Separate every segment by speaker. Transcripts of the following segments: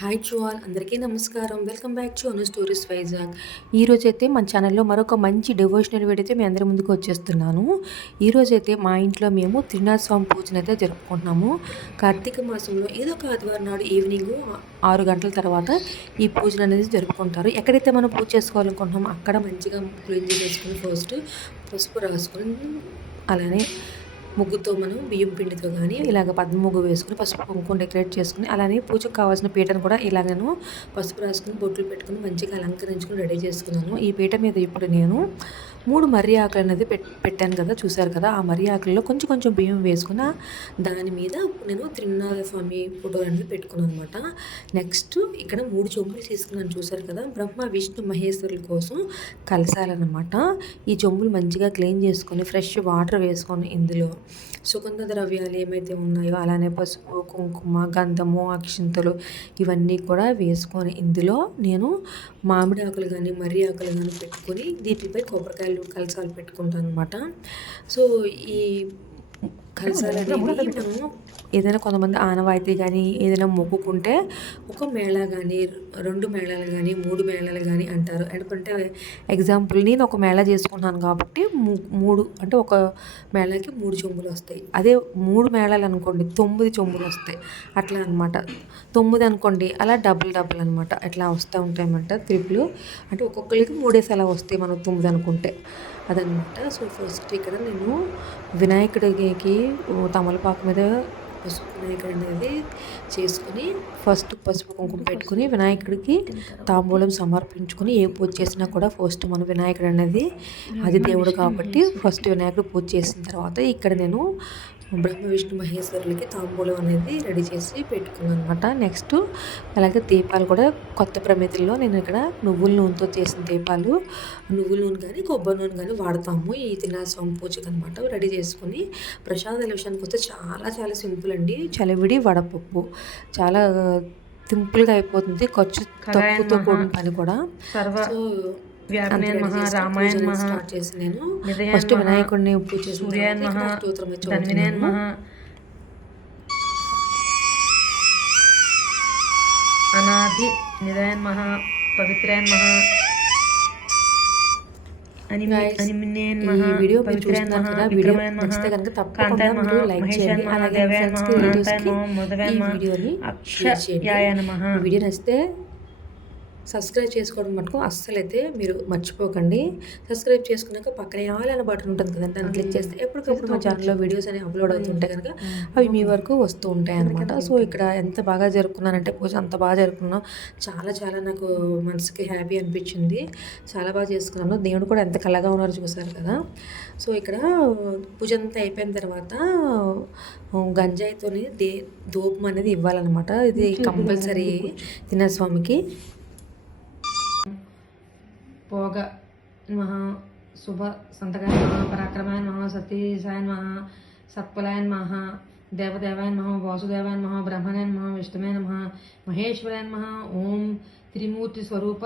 Speaker 1: Hi to all అందరికీ నమస్కారం. Welcome back to Anu stories Vizag ఈరోజు అయితే మన ఛానల్లో మరొక మంచి డివోషనల్ వీడియో అయితే మీ అందరి ముందుకు వచ్చేస్తున్నాను. ఈరోజు అయితే మా ఇంట్లో మేము త్రినాథ స్వామి పూజను అయితే జరుపుకుంటున్నాము. కార్తీక మాసంలో ఏదో ఒక ఆదివారం నాడు ఈవినింగ్ ఆరు గంటల తర్వాత ఈ పూజను అనేది జరుపుకుంటారు. ఎక్కడైతే మనం పూజ చేసుకోవాలనుకుంటున్నామో అక్కడ మంచిగా క్లీన్ చేసుకుని ఫస్ట్ పసుపు రాసుకొని అలానే ముగ్గుతో మనం బియ్యం పిండితో కానీ ఇలాగ పద్మ ముగ్గు వేసుకుని పసుపు కుంకుమ డెకరేట్ చేసుకుని అలానే పూజకు కావాల్సిన పీటను కూడా ఇలా నేను పసుపు రాసుకుని బొట్లు పెట్టుకుని మంచిగా అలంకరించుకుని రెడీ చేసుకున్నాను. ఈ పీట మీద ఇప్పుడు నేను మూడు మర్రి ఆకులు అనేది పెట్టాను కదా చూశారు కదా ఆ మర్రి ఆకుల్లో కొంచెం కొంచెం బియ్యం వేసుకున్న దాని మీద నేను త్రినాథ స్వామి ఫోటో అనేది పెట్టుకున్నాను అనమాట నెక్స్ట్ ఇక్కడ మూడు చెంబులు తీసుకున్నాను చూశారు కదా బ్రహ్మ విష్ణు మహేశ్వరుల కోసం కలసాలన్నమాట ఈ చెంబులు మంచిగా క్లీన్ చేసుకొని ఫ్రెష్ వాటర్ వేసుకొని ఇందులో సుగంధ ద్రవ్యాలు ఏమైతే ఉన్నాయో అలానే పసుపు కుంకుమ గంధము అక్షింతలు ఇవన్నీ కూడా వేసుకొని ఇందులో నేను మామిడి ఆకులు కానీ మర్రి ఆకులు కానీ పెట్టుకొని వీటిపై కొబ్బరికాయలు కలసాలు పెట్టుకుంటాను అనమాట సో ఈ కలసాలు అనేవి మనము ఏదైనా కొంతమంది ఆనవాయితీ కానీ ఏదైనా మొక్కుకుంటే ఒక మేళా కానీ రెండు మేళాలు కానీ మూడు మేళాలు కానీ అంటారు. ఎందుకంటే ఎగ్జాంపుల్ నేను ఒక మేళా చేసుకుంటున్నాను కాబట్టి మూడు అంటే ఒక మేళాకి మూడు చెంబులు వస్తాయి. అదే మూడు మేళాలు అనుకోండి తొమ్మిది చెంబులు వస్తాయి. అట్లా అనమాట తొమ్మిది అనుకోండి అలా డబుల్ డబుల్ అనమాట అట్లా వస్తూ ఉంటాయన్నమాట త్రిపులు. అంటే ఒక్కొక్కరికి మూడేసి అలా వస్తాయి మనం తొమ్మిది అనుకుంటే. అదనమాట సో ఫస్ట్ ఇక్కడ నేను వినాయకుడికి తమలపాకు మీద పసుపు వినాయకుడు అనేది చేసుకుని ఫస్ట్ పసుపు కుంకుమ పెట్టుకుని వినాయకుడికి తాంబూలం సమర్పించుకుని ఏ పూజ చేసినా కూడా ఫస్ట్ మన వినాయకుడు అనేది అది దేవుడు కాబట్టి ఫస్ట్ వినాయకుడు పూజ చేసిన తర్వాత ఇక్కడ నేను బ్రహ్మ విష్ణు మహేశ్వరులకి తాంబూలం అనేది రెడీ చేసి పెట్టుకున్నాను అనమాట నెక్స్ట్ అలాగే దీపాలు కూడా కొత్త ప్రమితుల్లో నేను ఇక్కడ నువ్వుల నూనెతో చేసిన దీపాలు నువ్వుల నూనె కానీ కొబ్బరి నూనె కానీ వాడతాము. ఈ స్వామి పూజకు అనమాట రెడీ చేసుకుని ప్రసాదాల విషయానికి వస్తే చాలా చాలా సింపుల్ అండి. చలివిడి వడపప్పు. చాలా సింపుల్గా అయిపోతుంది. ఖర్చు తక్కువతో కూడిన పని కూడా. సో
Speaker 2: మహా రామాయణ మహా
Speaker 1: స్టార్ట్ చేసి నేను ఫస్ట్ వినాయకుడిని పూజ చేసి
Speaker 2: మహా
Speaker 1: స్తోత్రం
Speaker 2: మహా అనాది నిదయన్ మహా పవిత్రయన్ మహా
Speaker 1: ఈ వీడియో మీరు చూస్తున్నారు కదా నచ్చితే కనుక తప్పకుండా మీరు లైక్ చేయండి అలాగే ఫ్రెండ్స్కి రిలేటివ్స్కి ఈ వీడియోని షేర్ చేయండి.
Speaker 2: అక్షయాయన మహా
Speaker 1: ఈ వీడియో నచ్చితే సబ్స్క్రైబ్ చేసుకోవడం మటుకు అస్సలు అయితే మీరు మర్చిపోకండి. సబ్స్క్రైబ్ చేసుకున్నాక పక్కనే ఆల్ అనే బటన్ ఉంటుంది కదండి దాన్ని క్లిక్ చేస్తే ఎప్పటికప్పుడు మా ఛానల్లో వీడియోస్ అనేవి అప్లోడ్ అవుతుంటే కనుక అవి మీ వరకు వస్తూ ఉంటాయి అనమాట సో ఇక్కడ ఎంత బాగా జరుపుకున్నానంటే పూజ అంత బాగా జరుపుకున్నాం చాలా చాలా నాకు మనసుకి హ్యాపీ అనిపించింది. చాలా బాగా చేసుకున్నాను. దేవుడు కూడా ఎంత కళగా ఉన్నారో చూసారు కదా. సో ఇక్కడ పూజ అంతా అయిపోయిన తర్వాత గంజాయితోని దే ధూపం అనేది ఇవ్వాలన్నమాట. ఇది కంపల్సరీ తినస్వామికి.
Speaker 2: పోగ మహా శుభ సంతకాయ మహా పరాక్రమాయన్ మహా సతీశాయన్ మహా సత్పులాయన్ మహా దేవదేవాయన్ మహా వాసుదేవాయన్ మహా బ్రహ్మణాయన్ మహా విష్ణుమేన మహా మహేశ్వరాయన్ మహా ఓం త్రిమూర్తి స్వరూప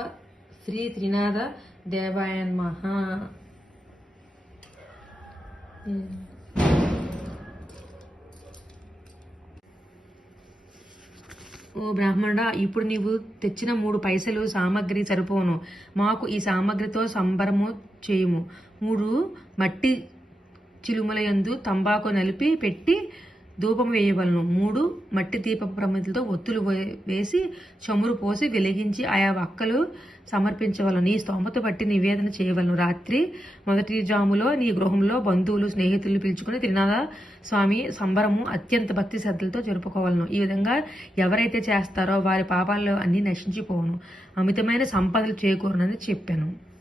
Speaker 2: శ్రీ త్రినాథ దేవాయన్ మహా ఓ బ్రాహ్మణుడా ఇప్పుడు నీవు తెచ్చిన మూడు పైసలు సామగ్రి సరిపోను. మాకు ఈ సామగ్రితో సంబరము చేయుము. మూడు మట్టి చిలుమలయందు తంబాకు నలిపి పెట్టి ధూపం వేయవలను. మూడు మట్టి దీప ప్రమిదలతో ఒత్తులు వేసి చమురు పోసి వెలిగించి ఆయా వక్కలు సమర్పించవలను. నీ స్తోమత బట్టి నివేదన చేయవలను. రాత్రి మొదటి జాములో నీ గృహంలో బంధువులు స్నేహితులు పిలుచుకుని త్రినాథ స్వామి సంబరము అత్యంత భక్తి శ్రద్ధలతో జరుపుకోవాలను. ఈ విధంగా ఎవరైతే చేస్తారో వారి పాపాల్లో అన్నీ నశించిపోవును. అమితమైన సంపదలు చేకూరనని చెప్పాను.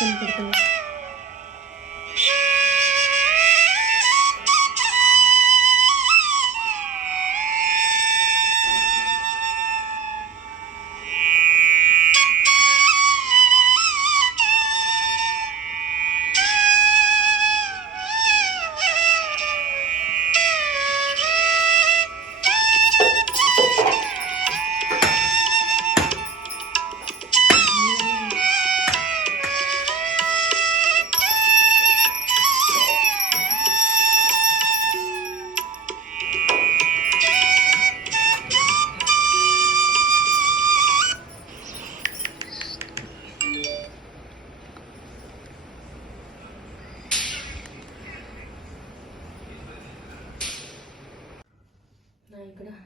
Speaker 3: பயன்படுத்தலாம்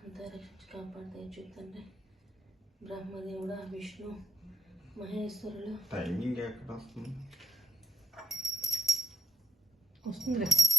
Speaker 3: రక్షించి కాపాడతాయి చూడండి బ్రహ్మదేవుడా విష్ణు మహేశ్వరులు.
Speaker 4: టైమింగ్ ఎక్కడ వస్తుంది?
Speaker 2: వస్తుంది